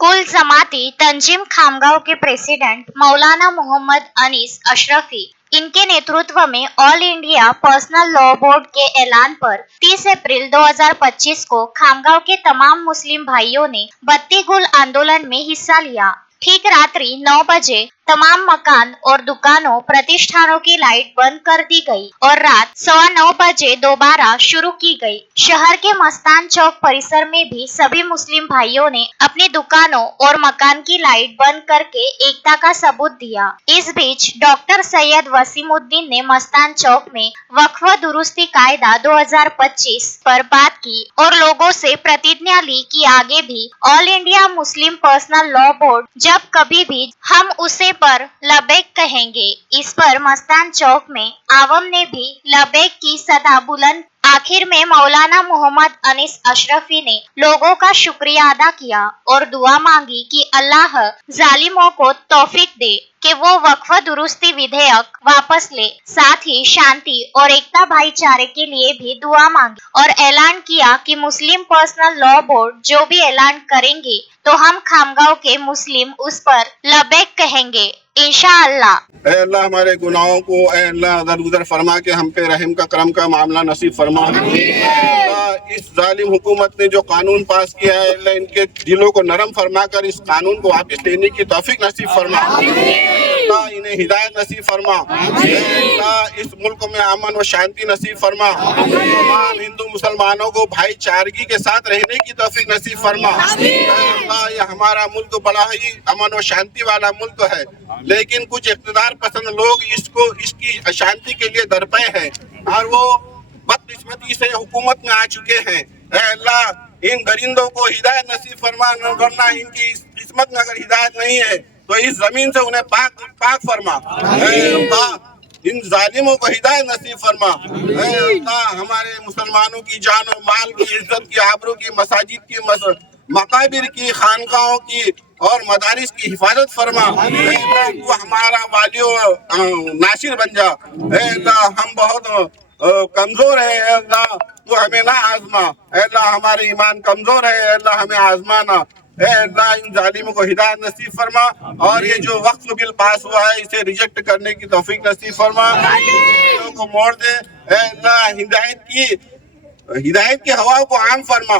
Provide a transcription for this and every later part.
कुल जमाती तंजीम खामगांव के प्रेसिडेंट मौलाना मोहम्मद अनीस अशरफी, इनके नेतृत्व में all India personal law board के ऐलान पर 30 अप्रैल 2025 को खामगांव के तमाम मुस्लिम भाइयों ने बत्ती गुल आंदोलन में हिस्सा लिया। ठीक रात्रि 9 बजे तमाम मकान और दुकानों प्रतिष्ठानों की लाइट बंद कर दी गई और रात 9:15 बजे दोबारा शुरू की गई। शहर के मस्तान चौक परिसर में भी सभी मुस्लिम भाइयों ने अपनी दुकानों और मकान की लाइट बंद करके एकता का सबूत दिया। इस बीच डॉक्टर सैयद वसीमुद्दीन ने मस्तान चौक में वक्फ दुरुस्ती कायदा 2025 पर बात की और लोगों से प्रतिज्ञा ली कि आगे भी all India Muslim personal law board जब कभी भी हम उसे पर लबैक कहेंगे। इस पर मस्तान चौक में आवाम ने भी लबैक की सदा बुलंद। आखिर में मौलाना मोहम्मद अनीस अशरफी ने लोगों का शुक्रिया अदा किया और दुआ मांगी कि अल्लाह जालिमों को तौफीक दे कि वो वक्फ दुरुस्ती विधेयक वापस ले। साथ ही शांति और एकता भाईचारे के लिए भी दुआ मांगी और ऐलान किया कि मुस्लिम पर्सनल लॉ बोर्ड जो भी ऐलान करेंगे तो हम खामगांव के मुस्लिम उस पर लबैक कहेंगे इंशाअल्लाह। ऐ अल्लाह हमारे गुनाहों को ऐ अल्लाह दरगुजर फरमा के हम पे रहम का करम का मामला नसीब फरमा। अल्लाह इस जालिम हुकूमत ने जो कानून पास किया है अल्लाह इनके दिलों को नरम फरमा कर इस कानून को वापस लेने की तौफीक नसीब फरमा। अल्लाह इन्हें हिदायत नसीब फरमा। अल्लाह इस मुल्क में अमन व शांति नसीब फरमा। तमाम हिंदू मुसलमानों को भाईचारगी के साथ रहने की तौफीक नसीब फरमा। अल्लाह ये हमारा मुल्क बड़ा ही अमन व शांति वाला मुल्क है, लेकिन कुछ इक़्तिदार पसंद लोग इसकी अशांति के लिए दरपे हैं और वो बदकिस्मती से हुकूमत में आ चुके हैं। ऐ अल्लाह इन दरिंदों को हिदायत नसीब फरमा, वरना इनकी किस्मत में अगर हिदायत नहीं है तो इस जमीन से उन्हें पाक फरमा। ऐ अल्लाह इन जालिमों को हिदायत नसीब फरमा। ऐ अल्लाह हमारे मुसलमानों की जान और माल की इज्जत की आबरू की मसाजिद की मकाबिर की खानकाहों की और मदारिस की हिफाजत फरमा। तू हमारा वालियो नासिर बन जा। अल्लाह हम बहुत कमजोर है, अल्लाह तू हमें ना आजमा। अल्लाह हमारे ईमान कमजोर है, अल्लाह हमें आजमाना। अल्लाह इन जालिमों को हिदायत नसीब फरमा और ये जो वक्फ बिल पास हुआ है इसे रिजेक्ट करने की तौफीक नसीब फरमा, को मोड़ दे। अल्लाह हिदायत की हवा को आम फरमा।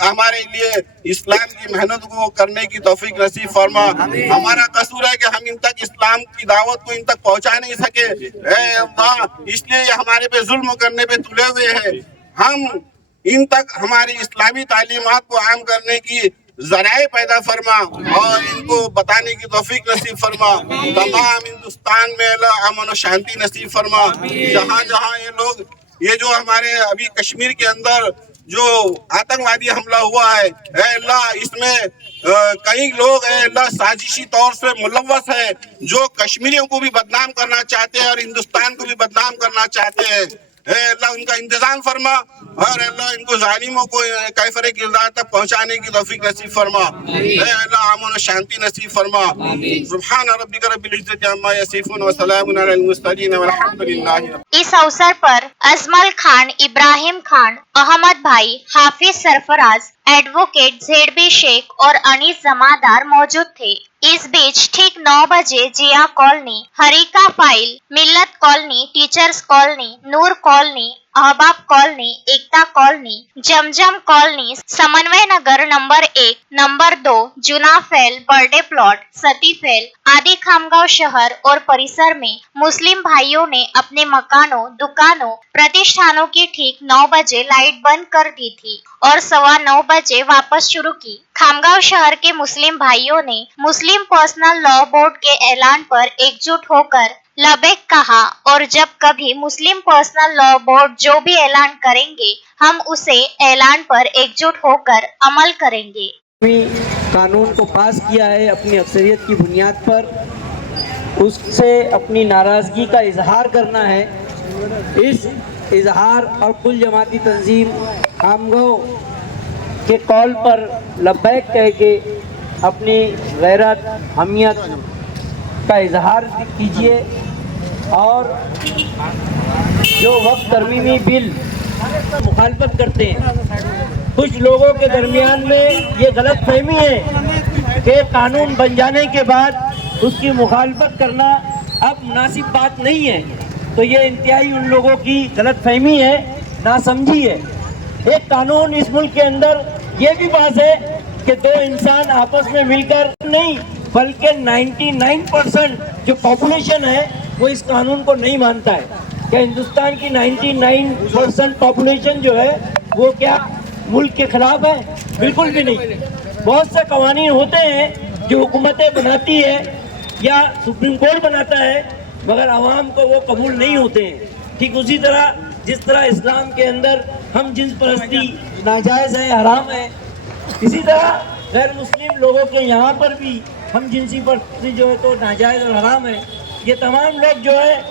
हमारे लिए इस्लाम की मेहनत को करने की तौफीक नसीब फरमा। हमारा कसूर है कि हम इन तक इस्लाम की दावत को इन तक पहुंचा नहीं सके, इसलिए हमारे पे जुल्म करने पे तुले हुए हैं। हम इन तक हमारी इस्लामी तालीमात को आम करने की ज़राए पैदा फरमा और इनको बताने की तौफीक नसीब फरमा। तमाम हिंदुस्तान में अमन और शांति नसीब फरमा। जहाँ जहाँ ये जो हमारे अभी कश्मीर के अंदर जो आतंकवादी हमला हुआ है, अल्लाह इसमें कई लोग अल्लाह साजिशी तौर से मुलव्वस है जो कश्मीरियों को भी बदनाम करना चाहते हैं और हिंदुस्तान को भी बदनाम करना चाहते हैं। अल्लाह उनका इंतजाम फरमा और अल्लाह इनको जालिमों को कैफरे किरदार तक पहुंचाने की तौफीक नसीब फरमा। अल्लाह अमन और शांति नसीब फरमा। सुब्हान रब्बिक रब्बिल इज्जति अम्मा यसिफून व सलामुन अलल मुरसलीन वल्हम्दुलिल्लाह। इस अवसर पर अजमल खान, इब्राहिम खान, अहमद भाई, हाफिज सरफराज, एडवोकेट जेडबी शेख और अनीस जमादार मौजूद थे। इस बीच ठीक 9 बजे जिया कॉलोनी, हरिका फाइल, मिल्लत कॉलोनी, टीचर्स कॉलोनी, नूर कॉलोनी, अहबाब कॉलोनी, एकता कॉलोनी, जमजम कॉलोनी, समन्वय नगर नंबर 1, नंबर 2, जुना फैल, बर्डे प्लॉट, सती फैल आदि खामगांव शहर और परिसर में मुस्लिम भाइयों ने अपने मकानों, दुकानों, प्रतिष्ठानों की ठीक 9 बजे लाइट बंद कर दी थी और 9:15 बजे वापस शुरू की। खामगांव शहर के मुस्लिम भाइयों ने मुस्लिम पर्सनल लॉ बोर्ड के ऐलान पर एकजुट होकर लबैक कहा और जब कभी मुस्लिम पर्सनल लॉ बोर्ड जो भी ऐलान करेंगे हम उसे ऐलान पर एकजुट होकर अमल करेंगे। कानून को पास किया है अपनी अक्सरियत की बुनियाद पर, उससे अपनी नाराज़गी का इजहार करना है। इस इजहार और कुल जमाती तंजीम खामगांव के कॉल पर लबैक कह के अपनी गैरत हमियत का इजहार कीजिए और जो वक्त तरमीमी बिल मुखालफत करते हैं कुछ लोगों के दरमियान में ये गलत फहमी है कि कानून बन जाने के बाद उसकी मुखालफत करना अब मुनासिब बात नहीं है। तो ये इंतहाई उन लोगों की गलत फहमी है, नासमझी है। एक कानून इस मुल्क के अंदर ये भी बात है कि दो इंसान आपस में मिलकर नहीं, बल्कि 99% जो पॉपुलेशन है वो इस कानून को नहीं मानता है। क्या हिंदुस्तान की 99% पॉपुलेशन जो है वो क्या मुल्क के खिलाफ है? बिल्कुल भी नहीं। बहुत से कवानीन होते हैं जो हुकूमतें बनाती है या सुप्रीम कोर्ट बनाता है, मगर आवाम को वो कबूल नहीं होते हैं। ठीक उसी तरह जिस तरह इस्लाम के अंदर हम जिन्स परस्ती नाजायज़ है, हराम है, इसी तरह गैर मुस्लिम लोगों के यहाँ पर भी हम जिनसी परस्ती जो है तो नाजायज़ और हराम है। ये तमाम लोग जो है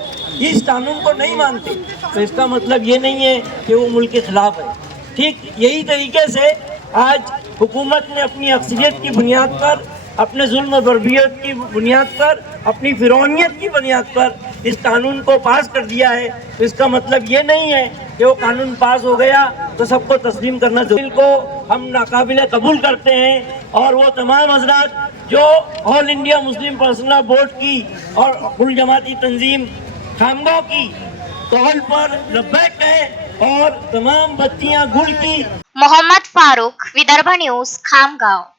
इस कानून को नहीं मानते, तो इसका मतलब ये नहीं है कि वो मुल्क के खिलाफ है। ठीक यही तरीके से आज हुकूमत ने अपनी अक्सरियत की बुनियाद पर, अपने जुल्म बर्बियत की बुनियाद पर, अपनी फिरौनियत की बुनियाद पर इस कानून को पास कर दिया है। तो इसका मतलब ये नहीं है कि वो कानून पास हो गया तो सबको तस्लीम करना जरूरी को हम नाकाबिले कबूल करते हैं। और वो तमाम हजरात जो all India Muslim personal board की और कुल जमाती तंजीम खामगांव की कॉल पर लब्बैक है और तमाम बत्तियां गुल की। मोहम्मद फारूक, विदर्भ न्यूज, खामगांव।